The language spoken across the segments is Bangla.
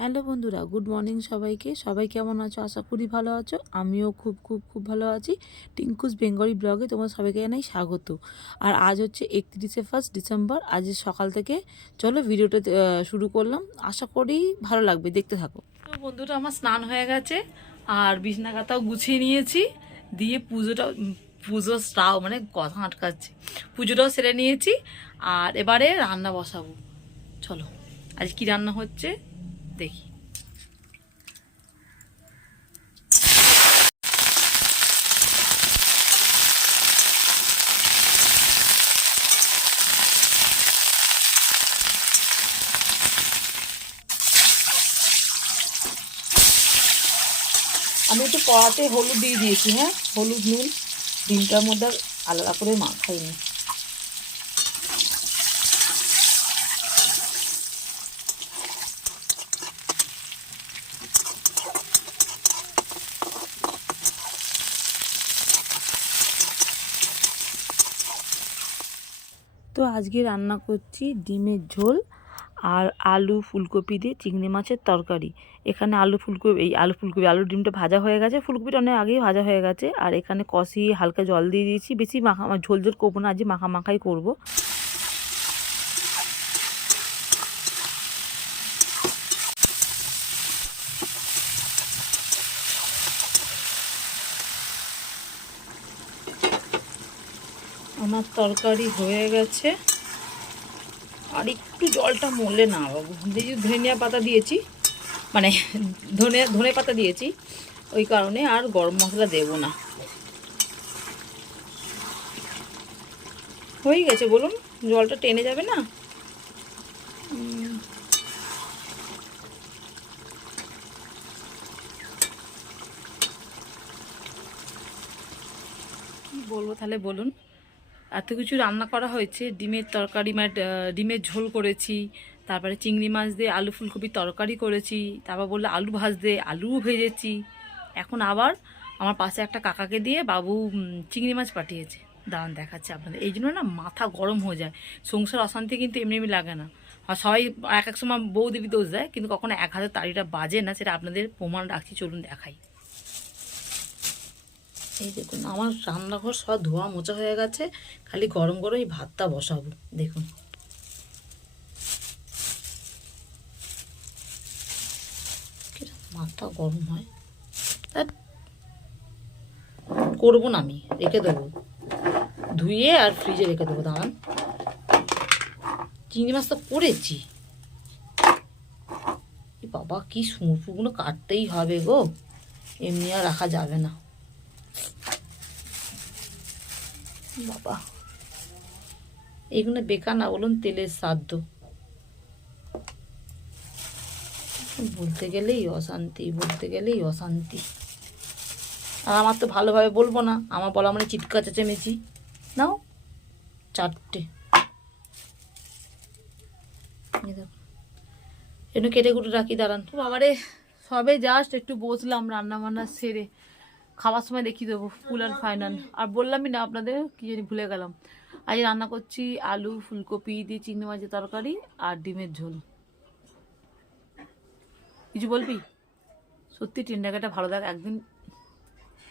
হ্যালো বন্ধুরা, গুড মর্নিং সবাইকে। সবাই কেমন আছো? আশা করি ভালো আছো। আমিও খুব খুব খুব ভালো আছি। টিঙ্কুস বেঙ্গলি ব্লগে তোমার সবাইকে জানাই স্বাগত। আর আজ হচ্ছে 31 ডিসেম্বর। আজ সকাল থেকে চলো ভিডিওটা শুরু করলাম। আশা করি ভালো লাগবে, দেখতে থাকো। তো বন্ধুরা, আমার স্নান হয়ে গেছে আর বিছনা কাঁথাও গুছিয়ে নিয়েছি, দিয়ে পুজোটাও মানে কথা আটকাচ্ছে, পুজোটাও সেরে নিয়েছি। আর এবারে রান্না বসাবো। চলো আজ কি রান্না হচ্ছে দেখি। আমি একটু কড়াতে হলুদ দিয়ে দিয়েছি, হ্যাঁ, হলুদ নুন ডিমটার মধ্যে আলাদা করে মাখাইনি। তো আজকে রান্না করছি ডিমের ঝোল আর আলু ফুলকপি দিয়ে চিংড়ি মাছের তরকারি। এখানে আলু ডিমটা ভাজা হয়ে গেছে, ফুলকপিটা অনেক আগেই ভাজা হয়ে গেছে। আর এখানে কষিয়ে হালকা জল দিয়ে দিয়েছি, বেশি ঝোল ঝোল করবো না, আজকে মাখাই করবো। আমার তরকারি হয়ে গেছে, আর একটু জলটা মরলে না বাবু, ধনিয়া পাতা দিয়েছি, মানে ধনে পাতা দিয়েছি, ওই কারণে আর গরম মশলা দেব না। হয়ে গেছে বলুন, জলটা টেনে যাবে না। কি বলবো তাহলে বলুন। এত কিছু রান্না করা হয়েছে, ডিমের তরকারি মানে ডিমের ঝোল করেছি, তারপরে চিংড়ি মাছ দিয়ে আলু ফুলকপি তরকারি করেছি, তারপর বললে আলু ভাজতে আলুও ভেজেছি। এখন আবার আমার পাশে একটা কাকাকে দিয়ে বাবু চিংড়ি মাছ পাঠিয়েছে, দাঁড়ান দেখাচ্ছে আপনাদের। এই জন্য না মাথা গরম হয়ে যায়। সংসার অশান্তি কিন্তু এমনি এমনি লাগে না। আর সবাই এক এক সময় বউ দেবী দোষ দেয়, কিন্তু কখনো এক হাতে তাড়িটা বাজে না, সেটা আপনাদের প্রমাণ রাখছি, চলুন দেখাই। এই দেখুন, আমার রান্নাঘর সব ধোয়া মোছা হয়ে গেছে, খালি গরম গরম এই ভাতটা বসাবো। দেখুন মাথা গরম হয়, ধ্যাৎ, করবো না, আমি রেখে দেবো, ধুয়ে আর ফ্রিজে রেখে দেবো। দাঁড়ান, চিংড়ি মাছ তো করেছি। বাবা, কি সুঁড়পুগুলো কাটতেই হবে গো, এমনি আর রাখা যাবে না। বাবা, এইগুলো বেকার না বলুন, তেলের সাধ্য। বলতে গেলেই অশান্তি, বলতে গেলেই অশান্তি। আর আমার তো ভালোভাবে বলবো না, আমার বলা মানে চিৎকার চেঁচেমেচি। নাও চারটে, একটু কেটে কুটে রাখি, দাঁড়ান। তো বাবারে, সবে জাস্ট একটু বসলাম রান্না বান্না সেরে, খাবার সময় দেখিয়ে দেবো ফুল অ্যান্ড ফাইনাল। আর বললামই না আপনাদের, কি জানি ভুলে গেলাম। আজ রান্না করছি আলু ফুলকপি দিয়ে চিংড়ি মাছের তরকারি আর ডিমের ঝোল। কিছু বলবি? সত্যি টেন্ডারটা ভালো দেখ, একদিন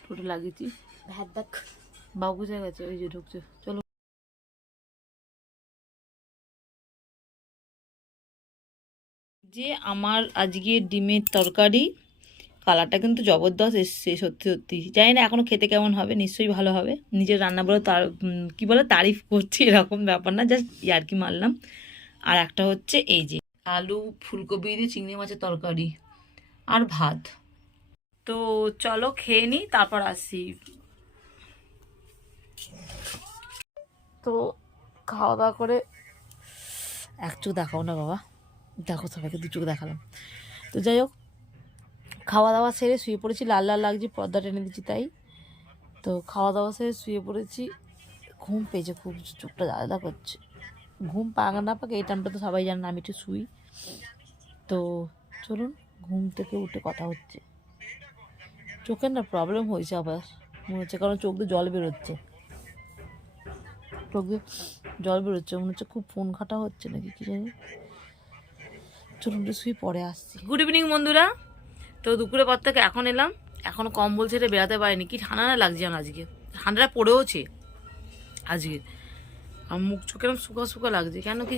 টোটো লাগিয়েছি। ভাত দেখ, বাবু বুঝে গেছে, ওই যে ঢুকছে। চলো, যে আমার আজকে ডিমের তরকারি, কালারটা কিন্তু জবরদস্ত এসছে, সত্যি সত্যি। জানি না এখনও খেতে কেমন হবে, নিশ্চয়ই ভালো হবে। নিজের রান্না বলে তার কী বলে তারিফ করছি, এরকম ব্যাপার না, জাস্ট ইয়ার্কি মারলাম। আর একটা হচ্ছে এই যে আলু ফুলকপি দিয়ে চিংড়ি মাছের তরকারি আর ভাত। তো চলো খেয়ে নিই, তারপর আসি। তো খাওয়া দাওয়া করে, এক চোখ দেখাও না বাবা, দেখো সবাইকে দু চোখ দেখালাম। তো যাই হোক, খাওয়া দাওয়া সেরে শুয়ে পড়েছি, লাল লাল লাগছে, পর্দা টেনে দিচ্ছি তাই। তো খাওয়া দাওয়া সেরে শুয়ে পড়েছি, ঘুম পেয়েছে খুব, চোখটা দাদা করছে। ঘুম পাক না পাক এই টাইমটা তো সবাই জানেন আমি একটু শুই। তো চলুন, ঘুম থেকে উঠে কথা হচ্ছে। চোখের না প্রবলেম হয়েছে আবার মনে হচ্ছে, কারণ চোখ দিয়ে জল বেরোচ্ছে, চোখ দিয়ে জল বেরোচ্ছে, মনে হচ্ছে খুব ফোন ঘাটা হচ্ছে নাকি কি জানি। চলুন শুয়ে পরে আসছি। গুড ইভিনিং বন্ধুরা। তো দুপুরে পর থেকে এখন এলাম, এখনো কম্বল ছেড়ে বেড়াতে পারিনি। কি ঠান্ডা না লাগছে আমার আজকে, ঠান্ডাটা পড়েওছে আজকে। আর মুখ চোখ এরকম শুকা শুকা লাগছে কেন কি।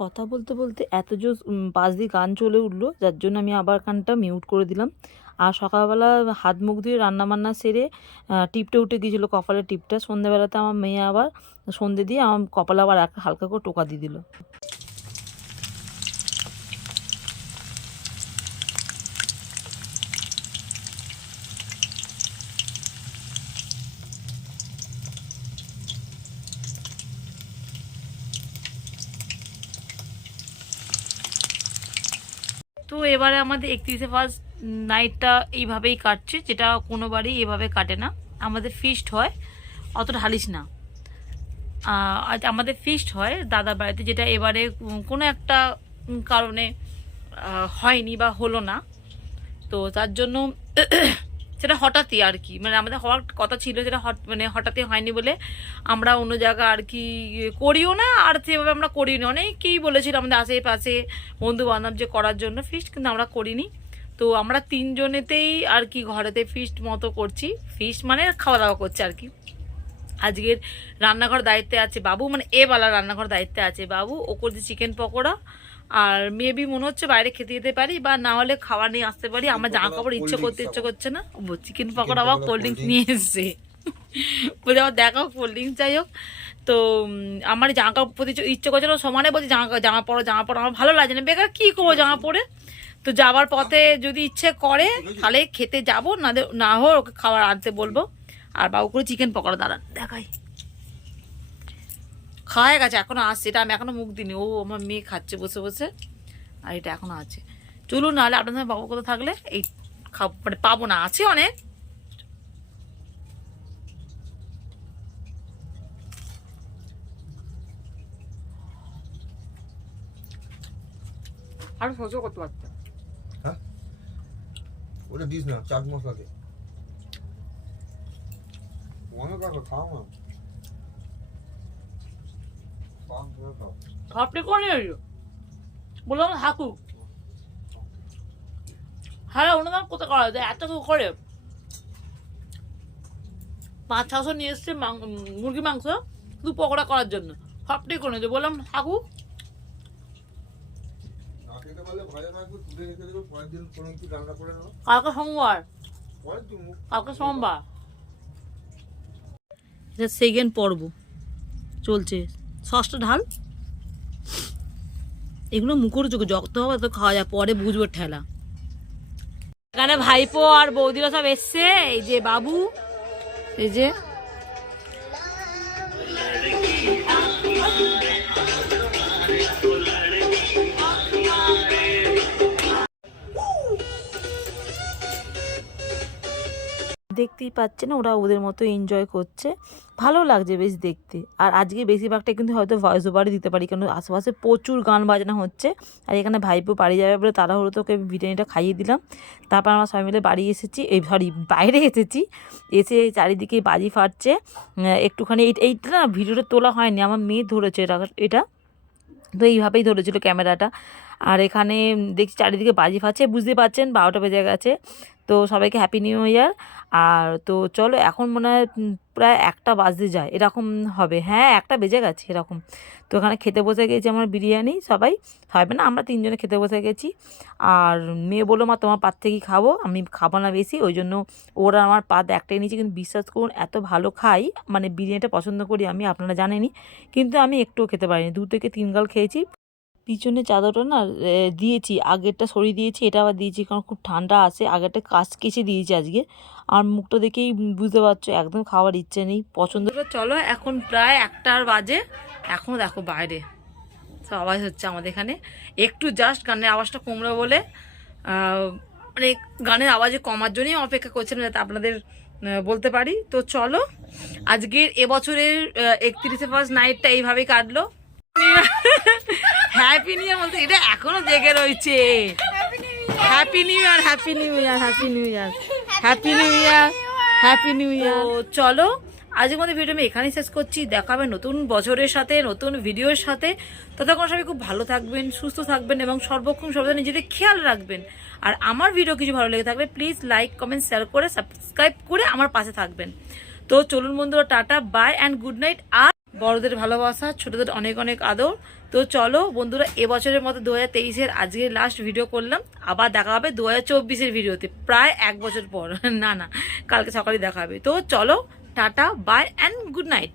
কথা বলতে বলতে এত জোর পাশ দিয়ে গান চলে উঠলো, যার জন্য আমি আবার গানটা মিউট করে দিলাম। আর সকালবেলা হাত মুখ ধুয়ে রান্নাবান্না সেরে টিপটা উঠে গিয়েছিলো, কপালের টিপটা। সন্ধ্যেবেলাতে আমার মেয়ে আবার সন্ধ্যে দিয়ে আমার কপালে আবার একটা হালকা করে টোকা দিয়ে দিল। তো এবারে আমাদের 31শে ফার্স্ট নাইটটা এইভাবেই কাটছে, যেটা কোনো বাড়ি এভাবে কাটে না। আমাদের ফিস্ট হয়, অত ঢালিস না। আজ আমাদের ফিস্ট হয় দাদার বাড়িতে, যেটা এবারে কোনো একটা কারণে হয়নি বা হলো না। তো তার জন্য সেটা হঠাৎই আর কি, মানে আমাদের হওয়ার কথা ছিল, সেটা মানে হঠাৎই হয়নি বলে আমরা অন্য জায়গা আর কি করিও না, আর সেভাবে আমরা করিও না। অনেকেই বলেছিল আমাদের আশেপাশে বন্ধু বান্ধব যে করার জন্য ফিস্ট, কিন্তু আমরা করিনি। তো আমরা তিনজনেতেই আর কি ঘরেতে ফিস্ট মতো করছি। ফিস্ট মানে খাওয়া দাওয়া করছি আর কি। আজকের রান্নাঘর দায়িত্বে আছে বাবু, মানে এবেলা রান্নাঘর দায়িত্বে আছে বাবু। ও করছে চিকেন পকোড়া, আর মেবি মনে হচ্ছে বাইরে খেতে যেতে পারি, বা না হলে খাওয়া নিয়ে আসতে পারি। আমার জামা কাপড় ইচ্ছে করছে না, চিকেন পকোড়া আবার কোল্ড ড্রিঙ্কস নিয়ে এসছে, বলে আবার দেখাও কোল্ড ড্রিঙ্কস। যাই হোক, তো আমার জামা কাপড় প্রতি ইচ্ছে করছে না, সমানে বলছি জামা পরো আমার ভালো লাগে না, বেকার কি করবো জামা পরে। তো যাবার পথে যদি ইচ্ছে করে তাহলে খেতে যাবো, না হোক ওকে খাবার আনতে বলবো। আর বাবু করে চিকেন পকোড়া, দাঁড়ান দেখাই, খাওয়া গেছে এখনো আসছে। এটা আমি এখনো মুখ দিইনি, ও আমার মেয়ে খাচ্ছে বসে বসে, আর এটা এখনো আছে। চলুন, নাহলে আপনাদের বাবু কোথাও থাকলে এই মানে পাবো না, আছে অনেক। আর সহ্য করতে পারছে। হ্যাঁ, ওটা দিস না, চাট মশলা দে। অনেক রাখো, খাও না। ভাবতে করে বললাম থাকুক। হ্যাঁ, অনুদান কোথায় করা যায়, এত করে 500-600 নিয়ে এসছে মুরগি মাংস শুধু পকোড়া করার জন্য। ভাবতে করে বললাম থাকুক। কালকে সোমবার, সেকেন্ড পর্ব চলছে, ষষ্ঠ ঢাল। এগুলো মুখর চোখে যত হবে তো খাওয়া যায়, পরে বুঝবো ঠেলা। এখানে ভাইপো আর বৌদিরা সব এসছে, এই যে বাবু, এই যে দেখতেই পাচ্ছেন ওরা ওদের মতো এনজয় করছে, ভালো লাগছে বেশ দেখতে। আর আজকে বেশিরভাগটা কিন্তু হয়তো ভয়েস ওভারই দিতে পারি, কারণ আশেপাশে প্রচুর গান বাজনা হচ্ছে। আর এখানে ভাইপো বাড়ি যাবে বলে তাড়াহুড়ো তোকে বিরিয়ানিটা খাইয়ে দিলাম। তারপর আমরা সবাই মিলে বাড়ি এসেছি, বাইরে এসেছি। এসে চারিদিকে বাজি ফাটছে। একটুখানি এইটা না ভিডিওটা তোলা হয়নি, আমার মেয়ে ধরেছে এটা, তো এইভাবেই ধরেছিল ক্যামেরাটা। আর এখানে দেখছি চারিদিকে বাজি ফাটছে, বুঝতে পারছেন 12টা বেজে গেছে। তো সবাইকে হ্যাপি নিউ ইয়ার। আর তো চলো, এখন মনে হয় প্রায় 1টা বাজতে যায় এরকম হবে, হ্যাঁ 1টা বেজে গেছে এরকম। তো এখানে খেতে বসে গেছি আমার বিরিয়ানি, সবাই হবে না, আমরা 3জনে খেতে বসে গেছি। আর মেয়ে বললো মা তোমার পাত থেকেই খাবো, আমি খাবো না বেশি, ওই জন্য ওরা আমার পাত একটাই নিয়েছি। কিন্তু বিশ্বাস করুন এত ভালো খাই, মানে বিরিয়ানিটা পছন্দ করি আমি, আপনারা জানেনই, কিন্তু আমি একটুও খেতে পারিনি, 2 থেকে 3 গাল খেয়েছি। পিছনে চাদরটা না দিয়েছি, আগেরটা সরিয়ে দিয়েছি, এটা আবার দিয়েছি কারণ খুব ঠান্ডা আসে। আগেরটা কাচ কেচে দিয়েছি আজকে। আর মুখটা দেখেই বুঝতে পারছো একদম খাওয়ার ইচ্ছে নেই, পছন্দ। চলো, এখন প্রায় 1টার বাজে, এখন দেখো বাইরে সব আওয়াজ হচ্ছে আমাদের এখানে। একটু জাস্ট গানের আওয়াজটা কমলো বলে, মানে গানের আওয়াজে কমার জন্যই অপেক্ষা করছিলাম যাতে আপনাদের বলতে পারি। তো চলো, আজকের এবছরের 31শে ফার্স্ট নাইটটা এইভাবেই কাটলো। হ্যাপি নিউ ইয়ার বলতে এটা এখনো জেগে রয়েছে। Happy new year, happy new year, happy new year, happy new year, happy new year. চলো, আজকের মধ্যে ভিডিও আমি এখানেই শেষ করছি। দেখা হবে নতুন বছরের সাথে, নতুন ভিডিওর সাথে। ততক্ষণ সবাই খুব ভালো থাকবেন, সুস্থ থাকবেন এবং সর্বক্ষণ সর্বদা নিজেদের খেয়াল রাখবেন। আর আমার ভিডিও কিছু ভালো লেগে থাকলে প্লিজ লাইক, কমেন্ট, শেয়ার করে সাবস্ক্রাইব করে আমার পাশে থাকবেন। তো চলুন বন্ধুরা, টাটা, বাই অ্যান্ড গুড নাইট। আর বড়দের ভালোবাসা, ছোটদের অনেক অনেক আদর। তো চলো বন্ধুরা, এবছরের মতো 2023-এর আজকে লাস্ট ভিডিও করলাম। আবার দেখা হবে 2024-এর ভিডিওতে, প্রায় 1 বছর পর। না, কালকে সকালে দেখা হবে। তো চলো, tata, bye and good night.